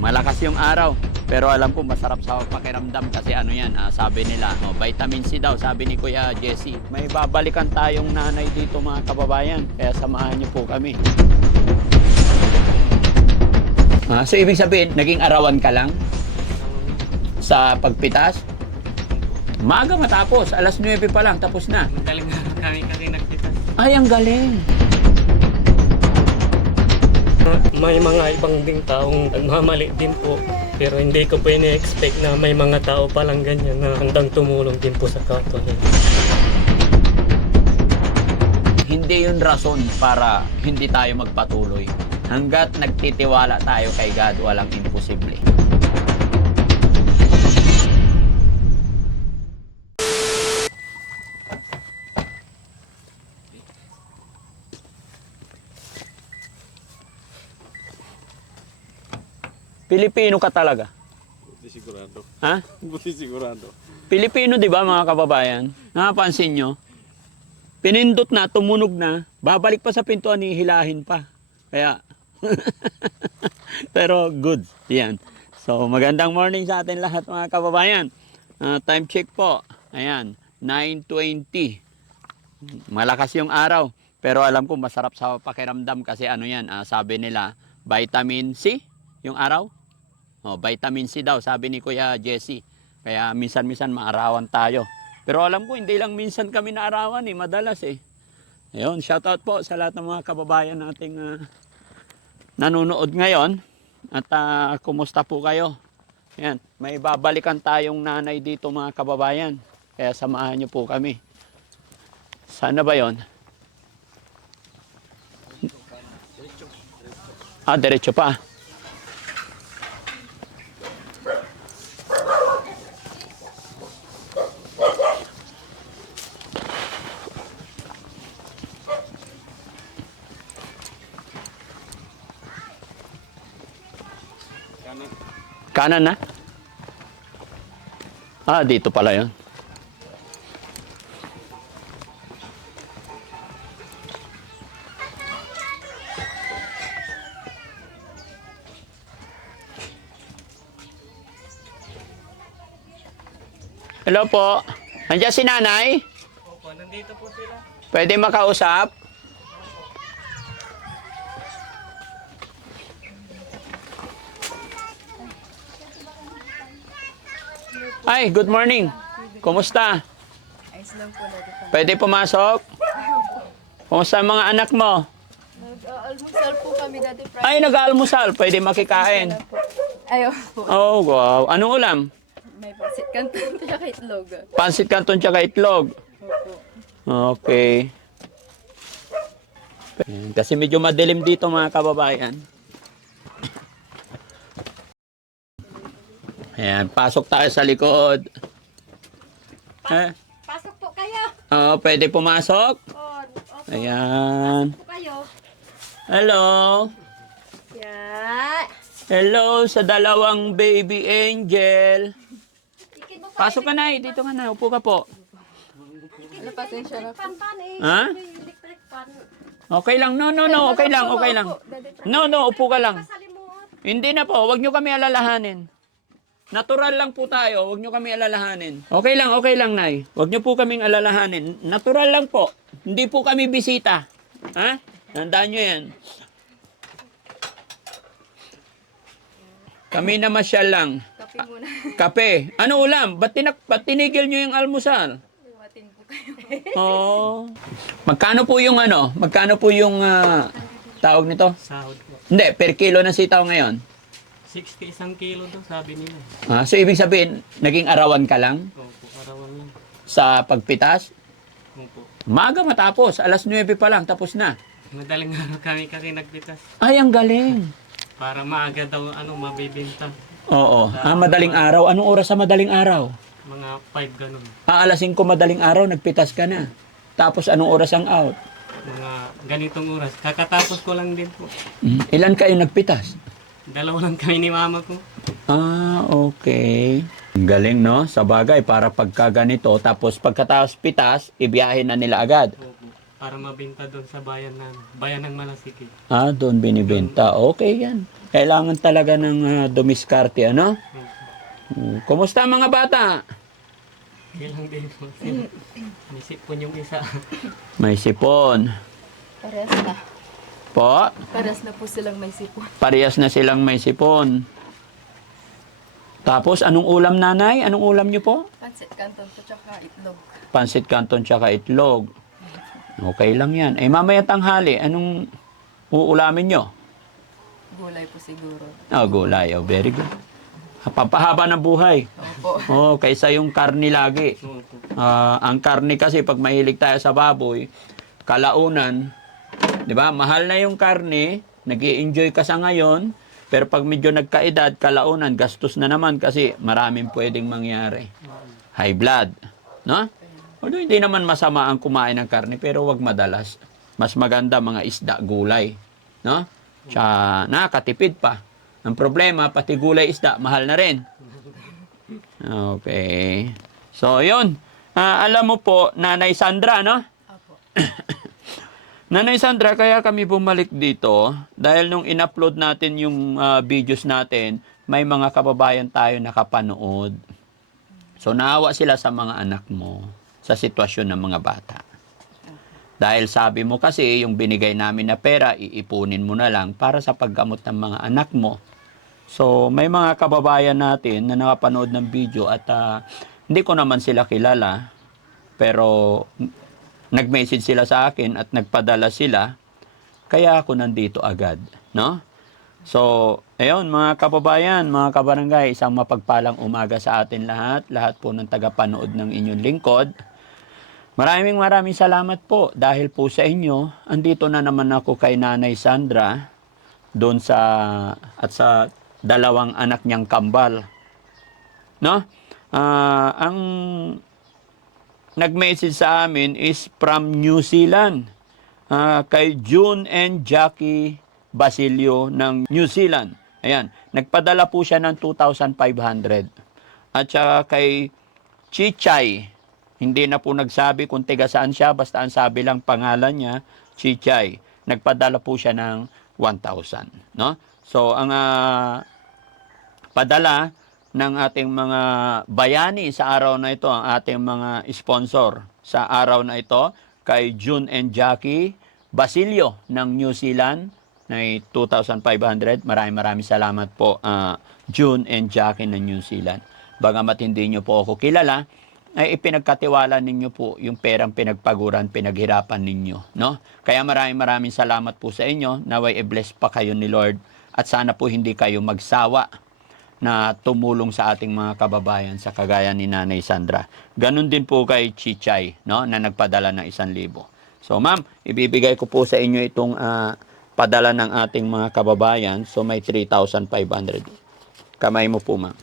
Malakas yung araw. Pero alam ko masarap sa pakiramdam kasi ano yan, ah, sabi nila, oh, vitamin C daw, sabi ni Kuya Jesse. May babalikan tayong nanay dito mga kababayan, kaya samahan niyo po kami. Ah, so ibig sabihin, naging arawan ka lang sa pagpitas? Maaga matapos, alas 9 pa lang, tapos na. Madaling kami kasi nagpitas. Ay, ang galing. May mga ibang ding taong nagmamali din po. Pero hindi ko po ini-expect na may mga tao palang ganyan na handang tumulong din po sa niya. Hindi yun rason para hindi tayo magpatuloy. Hanggat nagtitiwala tayo kay God, walang imposible. Pilipino ka talaga. Buti sigurado. Ha? Buti sigurado. Pilipino 'di ba mga kababayan? Napapansin nyo? Pinindot na, tumunog na, babalik pa sa pintuan, hihilahin pa. Kaya, pero good. Yan. So, magandang morning sa atin lahat mga kababayan. Ah, time check po. Ayan, 9.20. Malakas yung araw. Pero alam ko masarap sa pakiramdam kasi ano yan, ah, sabi nila, vitamin C yung araw. Oh, vitamin C daw, sabi ni Kuya Jesse. Kaya minsan-minsan maarawan tayo. Pero alam ko, hindi lang minsan kami naarawan eh, madalas eh. Ayun, shoutout po sa lahat ng mga kababayan nating ah, nanonood ngayon. At ah, kumusta po kayo? Yan, may babalikan tayong nanay dito mga kababayan. Kaya samahan niyo po kami. Sana ba yon? Ah, diretso pa. Kanan na? Ah, dito pala yon. Hello po. Nandiyan si nanay? Opo, nandito po sila. Pwede makausap? Ay, good morning. Kumusta? Ayos lang po natin. Pwede pumasok? Kumusta ang mga anak mo? Nag-almusal po kami dati. Ay, nag-aalmusal. Pwede makikain. Ayaw po. Oh, wow. Anong ulam? May pasit kanton tsaka itlog. Pansit canton tsaka itlog. Opo. Okay. Kasi medyo madilim dito mga kababayan. Ayan, pasok tayo sa likod. Eh, Pasok po kayo. oh, pwede pumasok? On. Opo. Ayan. Po kayo. Hello. Yeah. Hello sa dalawang baby angel. Pasok ka na, eh. dito ka na. Upo ka po. Ano na po. Pan pan eh. Ha? Okay lang. No, no, no. Okay lang, okay lang. No, no. Upo ka lang. Hindi na po, wag nyo kami alalahanin. Natural lang po tayo, wag nyo kami alalahanin. Okay lang, okay lang, Nay. Wag nyo po kaming alalahanin. Natural lang po. Hindi po kami bisita. Ha? Tandaan nyo yan. Kami na masyal lang. Kape muna. Kape. Ano ulam? Ba't, tinak ba't tinigil nyo yung almusal? Iwatin po kayo. Oh. Magkano po yung ano? Magkano po yung ah, tawag nito? Sahod po. Hindi, per kilo ng sitaw ngayon. 60 isang kilo to, sabi nila. Ah, so ibig sabihin, naging arawan ka lang Opo, arawan yun. sa pagpitas? Opo. Maga matapos, alas 9 pa lang, tapos na. Madaling araw kami kasi nagpitas. Ay, ang galing. Para maaga daw ano, mabibinta. Oo. Ah, madaling araw. Anong oras sa madaling araw? Mga 5 ganun. Ah, alas 5 madaling araw, nagpitas ka na. Tapos anong oras ang out? Mga ganitong oras. Kakatapos ko lang din po. Hmm, Ilan kayo nagpitas? Dalawa lang kami ni mama ko. Ah, okay. Ang Galing, no? Sa bagay, para pagka ganito, tapos pagkatapos pitas, ibiyahin na nila agad. Opo. para mabenta doon sa bayan ng bayan ng Malasiki. Ah, doon binibenta. Okay yan. Kailangan talaga ng ah, dumiskarte, ano? Hmm, Kumusta ang mga bata? Ilang din po. Nisip po yung isa. May sipon. Pares na. Po, Pares na po silang may sipon. parehas na silang may sipon. Tapos, anong ulam nanay? Anong ulam niyo po? Pansit canton po tsaka itlog. Pansit canton tsaka itlog. Okay lang yan. Eh, mamaya tanghali, anong uulamin nyo? Gulay po siguro. Ah, gulay. Oh, very good. Pampahaba ng buhay. Opo. Oh, kaysa yung karni lagi. Ah, ang karni kasi pag mahilig tayo sa baboy, kalaunan, 'di ba? Mahal na yung karni, nag enjoy ka sa ngayon, pero pag medyo nagkaedad, kalaunan, gastos na naman kasi maraming pwedeng mangyari. High blood, no? Although hindi naman masama ang kumain ng karni, pero wag madalas. Mas maganda mga isda, gulay, no? Tsaka nakakatipid pa. Ang problema, pati gulay isda, mahal na rin. Okay. So, yun. Ah, alam mo po, Nanay Sandra, no? Opo. Nanay Sandra, kaya kami bumalik dito dahil nung in-upload natin yung ah, videos natin, may mga kababayan tayo nakapanood. So, naawa sila sa mga anak mo sa sitwasyon ng mga bata. Dahil sabi mo kasi, yung binigay namin na pera, iipunin mo na lang para sa paggamot ng mga anak mo. So, may mga kababayan natin na nakapanood ng video at ah, hindi ko naman sila kilala, pero nag-message sila sa akin at nagpadala sila, kaya ako nandito agad, no? So, ayun mga kababayan, mga kabarangay, isang mapagpalang umaga sa atin lahat, lahat po ng tagapanood ng inyong lingkod. Maraming maraming salamat po dahil po sa inyo, andito na naman ako kay Nanay Sandra doon sa at sa dalawang anak niyang kambal. No? Ah, ang nag-message sa amin is from New Zealand. Ah, kay June and Jackie Basilio ng New Zealand. Ayan, nagpadala po siya ng 2,500. At saka kay Chichay, hindi na po nagsabi kung tiga saan siya, basta ang sabi lang pangalan niya, Chichay. Nagpadala po siya ng 1,000. No? So, ang ah, padala ng ating mga bayani sa araw na ito, ang ating mga sponsor sa araw na ito, kay June and Jackie Basilio ng New Zealand, na 2,500. Maraming maraming salamat po, ah, June and Jackie ng New Zealand. Bagamat hindi nyo po ako kilala, ay ipinagkatiwala ninyo po yung perang pinagpaguran, pinaghirapan ninyo. No? Kaya maraming maraming salamat po sa inyo. Naway i-bless pa kayo ni Lord. At sana po hindi kayo magsawa na tumulong sa ating mga kababayan sa kagaya ni Nanay Sandra. Ganon din po kay Chichay, no, na nagpadala ng isang libo. So ma'am, ibibigay ko po sa inyo itong ah, padala ng ating mga kababayan. So may 3,500. Kamay mo po ma'am.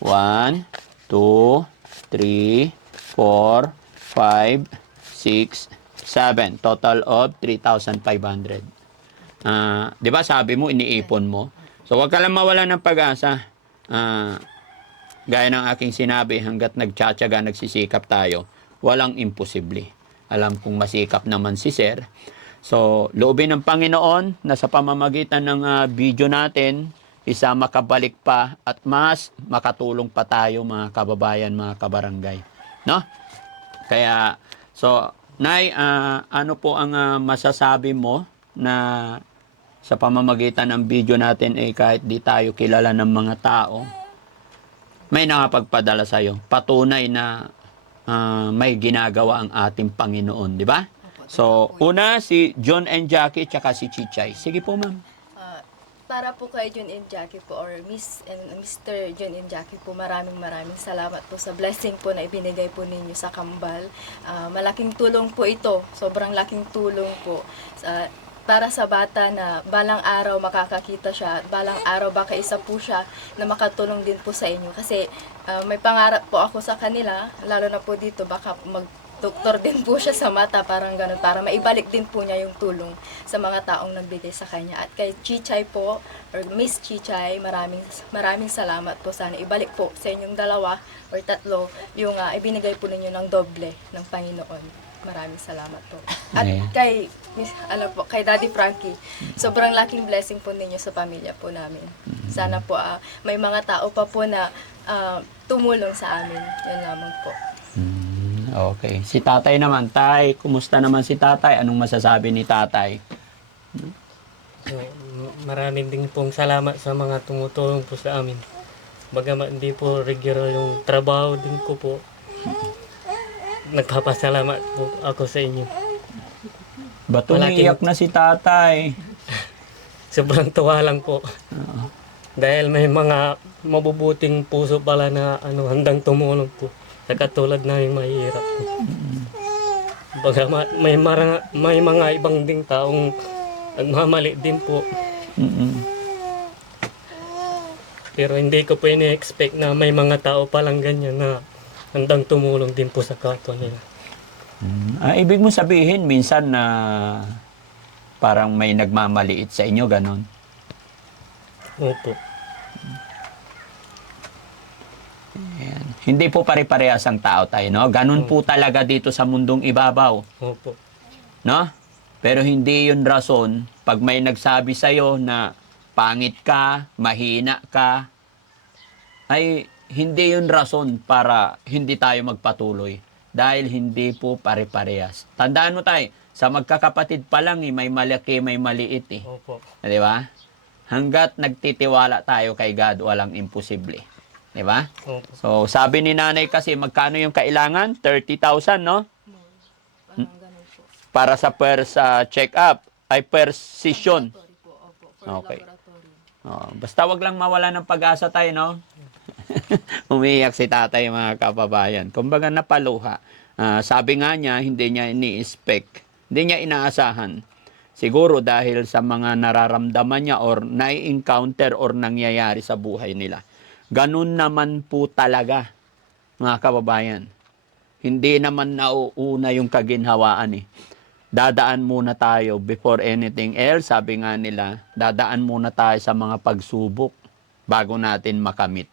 1, 2, 3, 4, 5, 6, 7. Total of 3,500. Ah, 'di ba sabi mo iniipon mo? So wag ka lang mawala ng pag-asa. Ah, gaya ng aking sinabi, hanggat nagtsatsaga, nagsisikap tayo, walang imposible. Alam kong masikap naman si Sir. So, loobin ng Panginoon na sa pamamagitan ng ah, video natin, isa makabalik pa at mas makatulong pa tayo mga kababayan, mga kabarangay. No? Kaya, so, Nay, ah, ano po ang ah, masasabi mo na sa pamamagitan ng video natin eh kahit di tayo kilala ng mga tao, may nakapagpadala sa iyo. Patunay na ah, may ginagawa ang ating Panginoon, di ba? So, una si John and Jackie tsaka si Chichay. Sige po, ma'am. Ah, para po kay John and Jackie po or Miss and Mr. John and Jackie po maraming maraming salamat po sa blessing po na ibinigay po ninyo sa Kambal. Ah, malaking tulong po ito. Sobrang laking tulong po sa para sa bata na balang araw makakakita siya, balang araw baka isa po siya na makatulong din po sa inyo. Kasi ah, may pangarap po ako sa kanila, lalo na po dito, baka mag doktor din po siya sa mata, parang ganun, para maibalik din po niya yung tulong sa mga taong nagbigay sa kanya. At kay Chichay po, or Miss Chichay, maraming maraming salamat po. Sana ibalik po sa inyong dalawa or tatlo yung ah, ibinigay po ninyo ng doble ng Panginoon. Maraming salamat po. At Ayan. kay, Miss- ano po, kay Daddy Frankie, sobrang laking blessing po ninyo sa pamilya po namin. Sana po ah, may mga tao pa po na ah, tumulong sa amin. Yan lamang po. Mm, okay. Si tatay naman, tay, kumusta naman si tatay? Anong masasabi ni tatay? So, m- maraming din pong salamat sa mga tumutulong po sa amin. Bagamat hindi po regular yung trabaho din ko po. Nagpapasalamat po ako sa inyo. Ba't umiiyak na si tatay? Sobrang tuwa lang po. Oo. Dahil may mga mabubuting puso pala na ano, handang tumulong po. Sa katulad namin mahirap po. Bagamat may, mara, may mga ibang ding taong nagmamali din po. Mm-mm. Pero hindi ko po ini-expect na may mga tao palang ganyan na handang tumulong din po sa kapwa nila. Mm. Ah, ibig mo sabihin, minsan na parang may nagmamaliit sa inyo, ganon. Opo. Ayan. Hindi po pare-parehas ang tao tayo, no? Ganon po talaga dito sa mundong ibabaw, Opo. no? Pero hindi yun rason pag may nagsabi sa'yo na pangit ka, mahina ka, ay hindi yun rason para hindi tayo magpatuloy. Dahil hindi po pare-parehas. Tandaan mo tayo, sa magkakapatid pa lang, eh, may malaki, may maliit eh. Opo. Di ba? Hanggat nagtitiwala tayo kay God, walang imposible. Di ba? Opo. So, sabi ni nanay kasi, magkano yung kailangan? 30,000, no? Parang ganun po. Para sa first uh, check-up, ay first session. Okay. laboratory. Oh, basta wag lang mawala ng pag-asa tayo, no? Umiiyak si tatay, mga kababayan. Kumbaga napaluha. Ah, sabi nga niya, hindi niya ini-expect. Hindi niya inaasahan. Siguro dahil sa mga nararamdaman niya or nai-encounter or nangyayari sa buhay nila. Ganun naman po talaga, mga kababayan. Hindi naman nauuna yung kaginhawaan eh. Dadaan muna tayo before anything else. Sabi nga nila, dadaan muna tayo sa mga pagsubok bago natin makamit.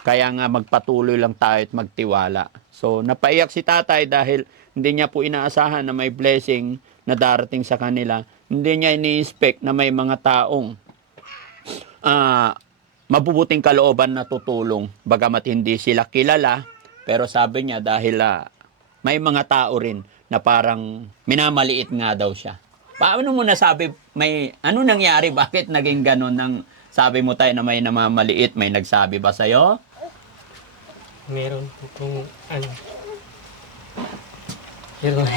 Kaya nga magpatuloy lang tayo at magtiwala. So napaiyak si tatay dahil hindi niya po inaasahan na may blessing na darating sa kanila. Hindi niya ini-expect na may mga taong ah mabubuting kalooban na tutulong. Bagamat hindi sila kilala, pero sabi niya dahil ah, may mga tao rin na parang minamaliit nga daw siya. Paano mo nasabi, may, ano nangyari? Bakit naging ganun ng sabi mo tayo na may namamaliit? May nagsabi ba sa'yo? Meron po kung ano. Pero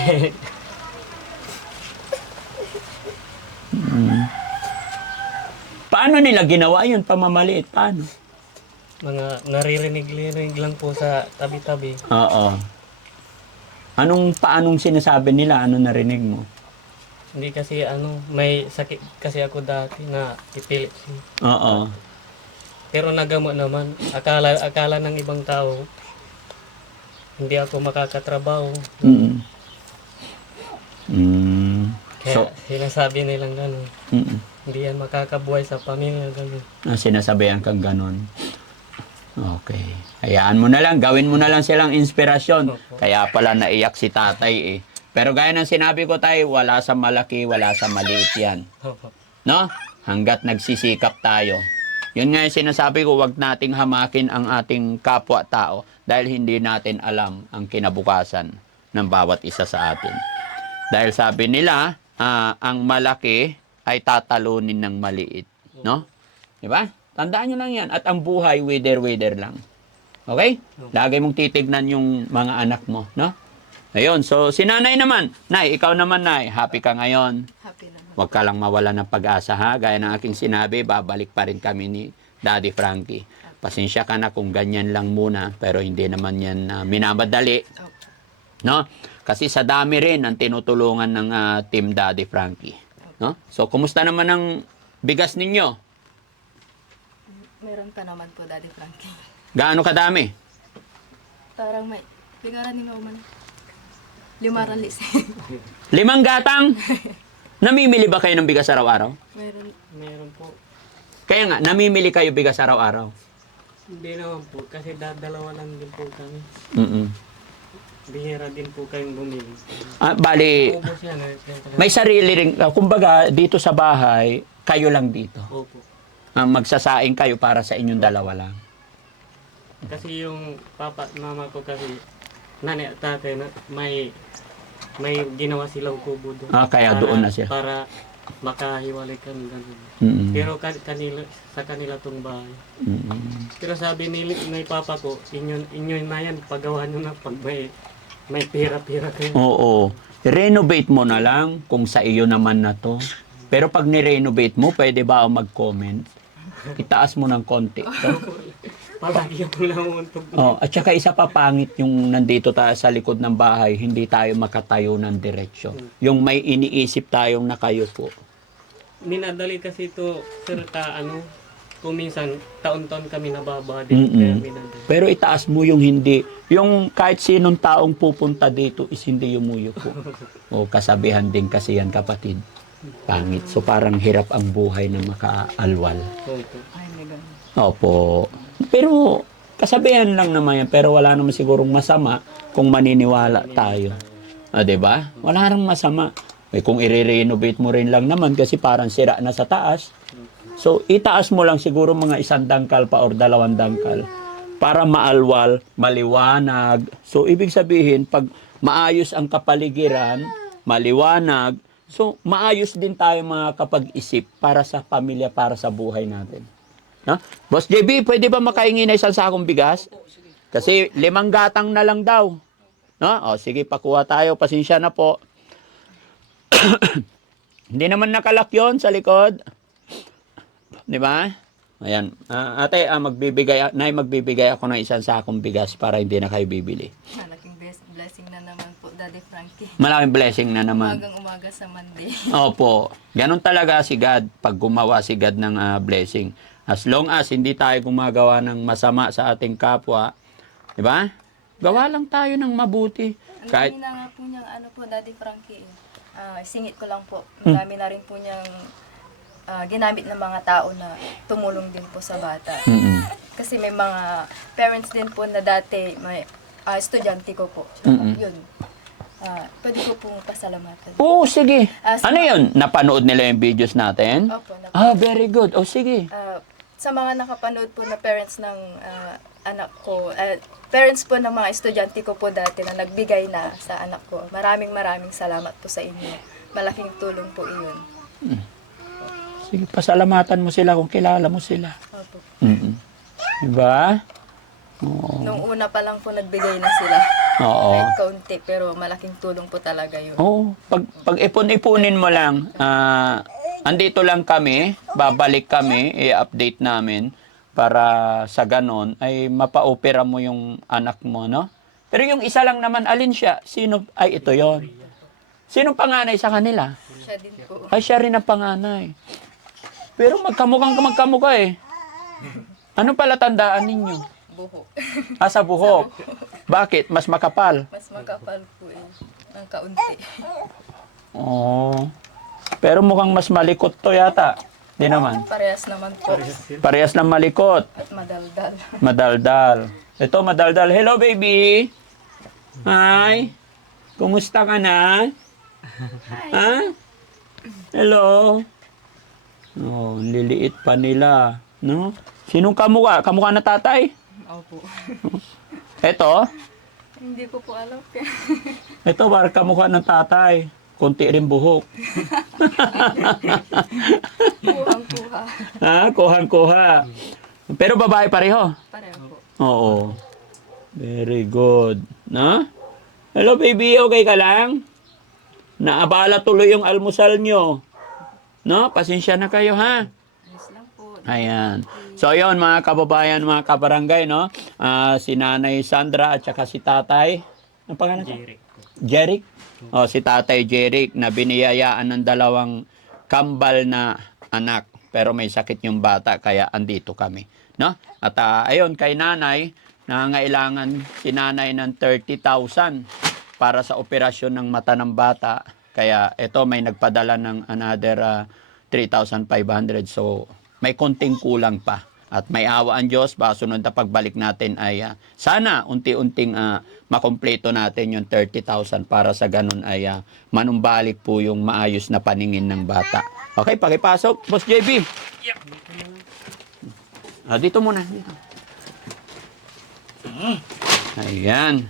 Paano nila ginawa yun? Pamamaliit. Paano? mga naririnig-rinig lang po sa tabi-tabi. Oo. Anong, paanong sinasabi nila? Ano narinig mo? Hindi kasi ano, may sakit kasi ako dati na epilepsy. Oo. Pero nagamot naman. Akala akala ng ibang tao hindi ako makakatrabaho. Mm. Mm. Kaya So, sinasabi nilang gano'n. mm. Hindi yan makakabuhay sa pamilya gano'n. na sinasabihan kang ganun. Okay. Hayaan mo na lang, gawin mo na lang silang inspirasyon. Opo. Kaya pala naiyak si tatay eh. Pero gaya ng sinabi ko tayo, wala sa malaki, wala sa maliit yan. Opo. No? Hanggat nagsisikap tayo. Yun nga yung sinasabi ko, wag nating hamakin ang ating kapwa-tao dahil hindi natin alam ang kinabukasan ng bawat isa sa atin. Dahil sabi nila, ah, ang malaki ay tatalunin ng maliit. No? Di ba? Tandaan nyo lang yan. At ang buhay, wither-wither lang. Okay? Lagi mong titignan yung mga anak mo. No? Ayun, so si nanay naman. Nay, ikaw naman, nay. Happy ka ngayon. Happy naman. Huwag ka lang mawala ng pag-asa ha. Gaya ng aking sinabi, babalik pa rin kami ni Daddy Frankie. Pasensya ka na kung ganyan lang muna, pero hindi naman yan ah, minamadali. No? Kasi sa dami rin ang tinutulungan ng ah, Team Daddy Frankie. No? So, kumusta naman ang bigas ninyo? Meron pa naman po, Daddy Frankie. Gaano kadami? Tarang may, bigaran ni man. Limaran lis. Limang gatang? Namimili ba kayo ng bigas araw-araw? Meron. Meron po. Kaya nga, namimili kayo bigas araw-araw. Hindi naman po kasi dadalawa lang din po kami. Mm-mm. bihira din po kayong bumili. Ah, bali, yan. eh. may sarili rin, ah, kumbaga dito sa bahay, kayo lang dito. Opo. Ah, magsasaing kayo para sa inyong dalawa lang. Kasi yung papa at mama ko kasi nanay at tatay na may may ginawa silang kubo doon. Ah, kaya doon na siya. Para makahiwalay kami ganun. Mm-mm. Pero kan, kanila, sa kanila tong bahay. Mm-mm. Pero sabi ni, ni papa ko, inyo, inyo na yan, pagawa nyo na pag may, may pira-pira kayo. Oo. Renovate mo na lang kung sa iyo naman na to. Pero pag ni-renovate mo, pwede ba ako mag-comment? Itaas mo ng konti. Palagi yung namuntog. Oh, at saka isa pa pangit yung nandito tayo sa likod ng bahay, hindi tayo makatayo ng diretsyo. Yung may iniisip tayong nakayupo. Minadali kasi ito, sir, ka ano, kung minsan, taon-taon kami nababa din. Mm-mm. Minadali. Pero itaas mo yung hindi, yung kahit sinong taong pupunta dito is hindi yumuyupo. O kasabihan din kasi yan kapatid. Pangit. So parang hirap ang buhay na makaalwal. Opo. Pero kasabihan lang naman yan. Pero wala naman sigurong masama kung maniniwala tayo. Ah, 'di ba? Wala nang masama. Eh, kung i-renovate mo rin lang naman kasi parang sira na sa taas. So, itaas mo lang siguro mga isang dangkal pa or dalawang dangkal para maalwal, maliwanag. So, ibig sabihin, pag maayos ang kapaligiran, maliwanag, so, maayos din tayo mga kapag-isip para sa pamilya, para sa buhay natin. No? Boss JB, pwede ba makahingi na isang sakong bigas? Kasi limang gatang na lang daw. No? O, sige, pakuha tayo. Pasensya na po. Hindi naman nakalak yon sa likod. Di ba? Ayan. Ah, ate, ah, magbibigay, nay, magbibigay ako ng isang sakong bigas para hindi na kayo bibili. Malaking bless- blessing na naman po, Daddy Frankie. Malaking blessing na naman. Umagang umaga sa Monday. Opo. Ganon talaga si God pag gumawa si God ng ah, blessing. As long as hindi tayo gumagawa ng masama sa ating kapwa, di ba? Gawa lang tayo ng mabuti. Ang Kahit, dami na nga po niyang ano po, Daddy Frankie. Ah, singit ko lang po. Hmm. Ang dami na rin po niyang ah, ginamit ng mga tao na tumulong din po sa bata. Mm-mm. Kasi may mga parents din po na dati, may ah, estudyante ko po. Mm-mm. Yun. Ah, pwede ko pong pasalamatan. Oo, sige. Ah, sa- Ano yun? Napanood nila yung videos natin? Opo, na, Ah, very good. O, sige. Ah, sa mga nakapanood po na parents ng ah, anak ko, ah, parents po ng mga estudyante ko po dati na nagbigay na sa anak ko. Maraming maraming salamat po sa inyo. Malaking tulong po iyon. Sige, pasalamatan mo sila kung kilala mo sila. Opo. Mm-mm. Diba? Oo. Nung una pa lang po nagbigay na sila. Oo. Kahit kaunti, pero malaking tulong po talaga yun. Oo. Pag, pag ipon-ipunin mo lang, ah, andito lang kami, babalik kami, i-update namin para sa ganon ay mapa-opera mo yung anak mo, no? Pero yung isa lang naman, alin siya? Sino? Ay, ito yon. Sino panganay sa kanila? Siya din po. Ay, siya rin ang panganay. Pero magkamukhang magkamukha eh. Ano pala tandaan ninyo? Buho. Ah, sa buhok. Bakit? Mas makapal. Mas makapal po eh. Ng kaunti. Oo. Pero mukhang mas malikot to yata. Di naman. Parehas naman po. Parehas ng malikot. At madaldal. Madaldal. Ito, madaldal. Hello, baby. Hi. Kumusta ka na? Ha? Hello. Oh, liliit pa nila. No? Sinong kamukha? Kamukha na tatay? Opo. Ito? Hindi ko po alam. Ito, parang kamukha ng tatay. Kunti rin buhok. Kuhang-kuha. Ha? Kuhang-kuha. Pero babae pareho. Pareho po. Oo. Very good. No? Hello, baby. Okay ka lang? Naabala tuloy yung almusal nyo. No? Pasensya na kayo, ha? Lang po. Ayan. So, yun, mga kababayan, mga kabarangay, no? Ah, si Nanay Sandra at saka si Tatay. Ang pangalan siya? Jeric. Jeric? O, si Tatay Jeric na biniyayaan ng dalawang kambal na anak. Pero may sakit yung bata, kaya andito kami. No? At ah, ayun, kay nanay, nangangailangan si nanay ng 30,000 para sa operasyon ng mata ng bata. Kaya ito, may nagpadala ng another ah, 3,500. So, may konting kulang pa. At may awa ang Diyos, baka sunod na pagbalik natin ay ah, sana unti-unting ah, makompleto natin yung 30,000 para sa ganun ay ah, manumbalik po yung maayos na paningin ng bata. Okay, pakipasok. Boss JB. Ah, dito muna. Dito. Ayan.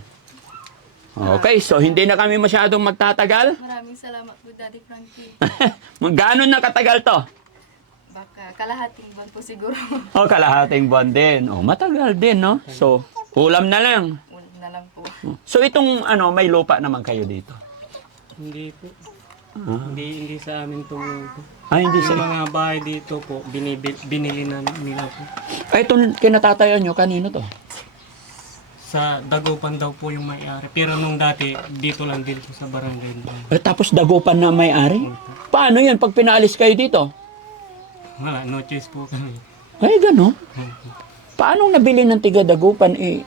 Okay, so hindi na kami masyadong magtatagal. Maraming salamat po, Daddy Frankie. Gano'n na katagal to? Baka kalahating buwan po siguro. O, kalahating buwan din. O, matagal din, no? So, ulam na lang. Ulit na lang po. So, itong, ano, may lupa naman kayo dito. Hindi po. Ah, Hindi, hindi sa amin po. ah, hindi Yung sa... mga bahay dito po, binibil, binili na nila po. Ay, itong kinatatayan nyo, kanino to? Sa Dagupan daw po yung may-ari. Pero nung dati, dito lang din po sa barangay. Eh, tapos dagupan na may-ari? Paano yan pag pinaalis kayo dito? Wala, no choice po kami. Ay, gano'n. Paano nabili ng tiga dagupan? Eh,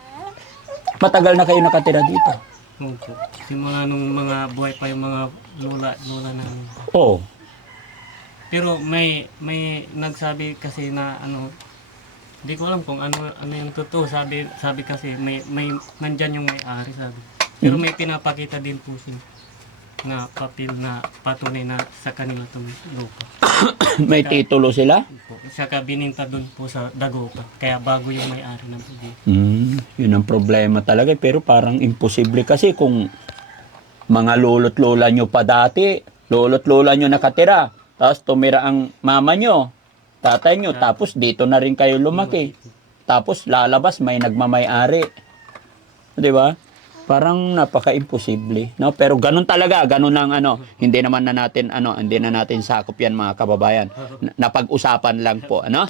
matagal na kayo nakatira dito. Opo. Simula nung mga buhay pa yung mga lula, lula namin. Oo. Pero may may nagsabi kasi na ano hindi ko alam kung ano ano yung totoo sabi sabi kasi may may nandyan yung may-ari sabi. Pero may pinapakita din po siya na papel na patunay na sa kanila itong lupa. may titulo sila? Po. Saka bininta doon po sa Dagupan. Kaya bago yung may-ari ng pugi. Hmm, yun ang problema talaga. Pero parang imposible kasi kung mga lolo't lola nyo pa dati, lolo't lola nyo nakatira, tapos tumira ang mama nyo, tatay nyo, tapos dito na rin kayo lumaki. Tapos lalabas may nagmamay-ari. 'Di ba? Parang napaka-imposible, no? Pero ganun talaga, ganun lang ano, hindi naman na natin ano, hindi na natin sakop 'yan mga kababayan. Na- Napag-usapan lang po, ano?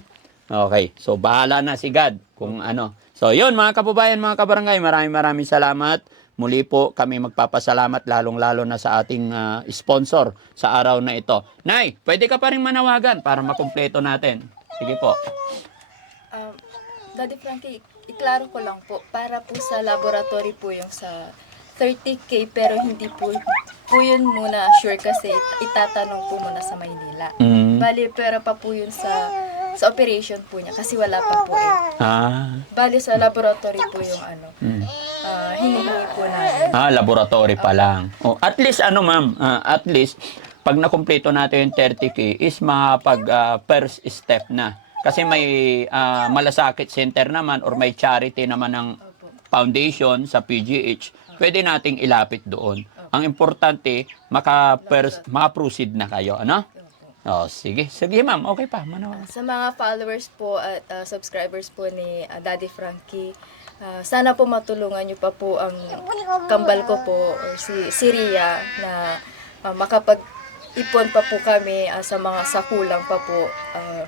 Okay. So bahala na si God kung ano. So 'yun mga kababayan, mga kabarangay, maraming maraming salamat. Muli po kami magpapasalamat lalong-lalo na sa ating ah, sponsor sa araw na ito. Nay, pwede ka pa rin manawagan para makumpleto natin. Sige po. Um, Daddy Frankie, iklaro ko lang po, para po sa laboratory po yung sa 30k pero hindi po po yun muna sure kasi itatanong po muna sa Maynila. Mm. Bali, pera pa po yun sa sa operation po niya kasi wala pa po eh. Ah. Bali sa laboratory po yung ano, Mm. ah hinihingi po namin. Ah, laboratory pa lang. Oh, at least ano ma'am, ah, at least pag nakumpleto natin yung 30k is makapag ah, first step na. Kasi may ah, malasakit center naman or may charity naman ng foundation sa PGH, pwede nating ilapit doon. Ang importante, maka maka-proceed na kayo, ano? Oh, sige. Sige, ma'am. Okay pa. Manawa. Sa mga followers po at ah, subscribers po ni ah, Daddy Frankie, ah, sana po matulungan niyo pa po ang kambal ko po or si, si Ria na ah, makapag-ipon pa po kami ah, sa mga sakulang pa po. Ah,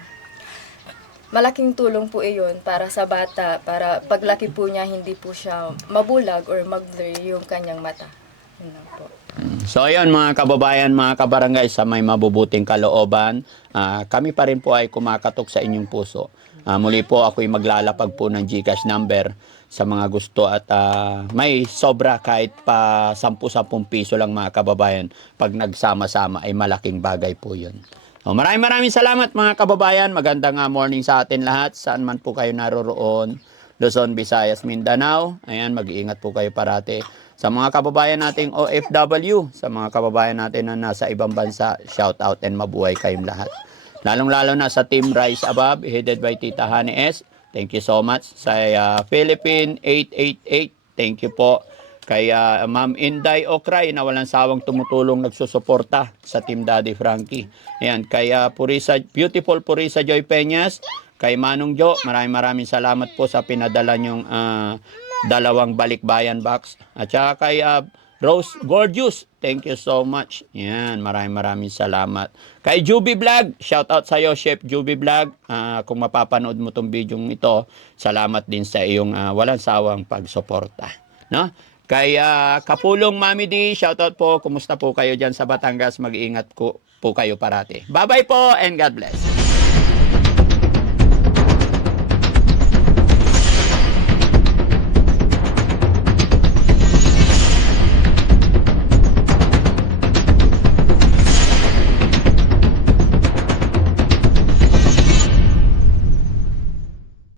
malaking tulong po iyon para sa bata, para paglaki po niya hindi po siya mabulag or mag-blur yung kanyang mata. Yun lang po. So ayun mga kababayan, mga kabarangay sa may mabubuting kalooban, ah, kami pa rin po ay kumakatok sa inyong puso. Ah, muli po ako'y maglalapag po ng GCash number sa mga gusto at ah, may sobra kahit pa 10-10 piso lang mga kababayan pag nagsama-sama ay malaking bagay po yun. So, maraming maraming salamat mga kababayan. Magandang ah, morning sa atin lahat. Saan man po kayo naroroon. Luzon, Visayas, Mindanao. Ayan, mag-iingat po kayo parati. Sa mga kababayan nating OFW, sa mga kababayan natin na nasa ibang bansa, shout out and mabuhay kayong lahat. Lalong-lalo na sa Team Rise Above, headed by Tita Honey S. Thank you so much. Sa ah, Philippine 888, thank you po. Kay ah, Ma'am Inday Okray na walang sawang tumutulong nagsusuporta sa Team Daddy Frankie. Ayan, kay ah, Purisa, Beautiful Purisa Joy Peñas, kay Manong Jo, maraming maraming salamat po sa pinadala nyong ah, dalawang balikbayan box. At saka kay ah, Rose Gorgeous, thank you so much. Yan, maraming maraming salamat. Kay Juby Vlog, shout out sa iyo, Chef Juby Vlog. Ah, kung mapapanood mo tong video ito, salamat din sa iyong ah, walang sawang pagsuporta. No? Kay ah, Kapulong Mami D, shout out po. Kumusta po kayo diyan sa Batangas? Mag-iingat ko po kayo parati. Bye-bye po and God bless.